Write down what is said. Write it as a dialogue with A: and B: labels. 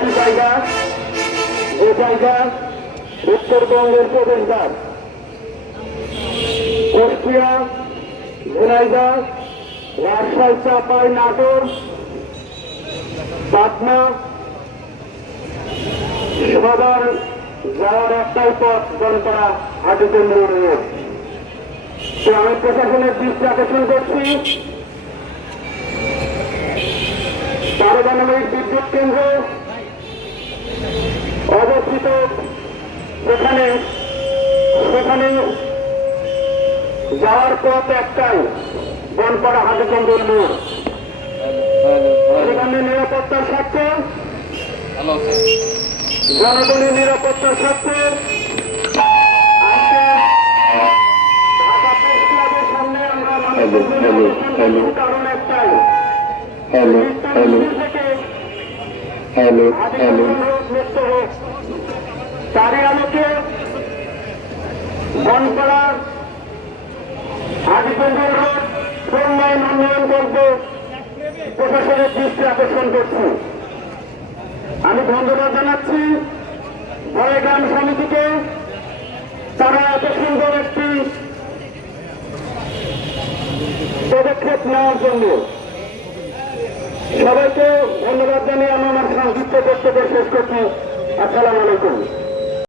A: একটি জায়গা যে জায়গা উত্তরবঙ্গের প্রবেশদ্বার কুষ্টিয়া ঝিনাইদহ রাজশাহী চাপাই নাটোর পাটনা সবার যাওয়ার একটাই পথ বনপাড়া হাটিকেন্দ্র রোড তো আমি প্রশাসনের দৃষ্টি আকর্ষণ করছি পারমাণবিক বিদ্যুৎ কেন্দ্র সেখানে সেখানে যাওয়ার পথ একটাই বনপাড়া হাটিকেন্দ্র রোড সেখানে নিরাপত্তার স্বার্থে জনগণের নিরাপত্তার স্বার্থে। কারণ একটাই।
B: হ্যালো হ্যালো হ্যালো হ্যালো
A: তারই আলোকে আমি ধন্যবাদ জানাচ্ছি ভয়গ্রাম সমিতিকে। তারা এত সুন্দর একটি পদক্ষেপ নেওয়ার জন্য। সবাইকে ধন্যবাদ জানিয়ে আমি আমার সংক্ষিপ্ত বক্তব্য শেষ করছি। আসসালামু আলাইকুম।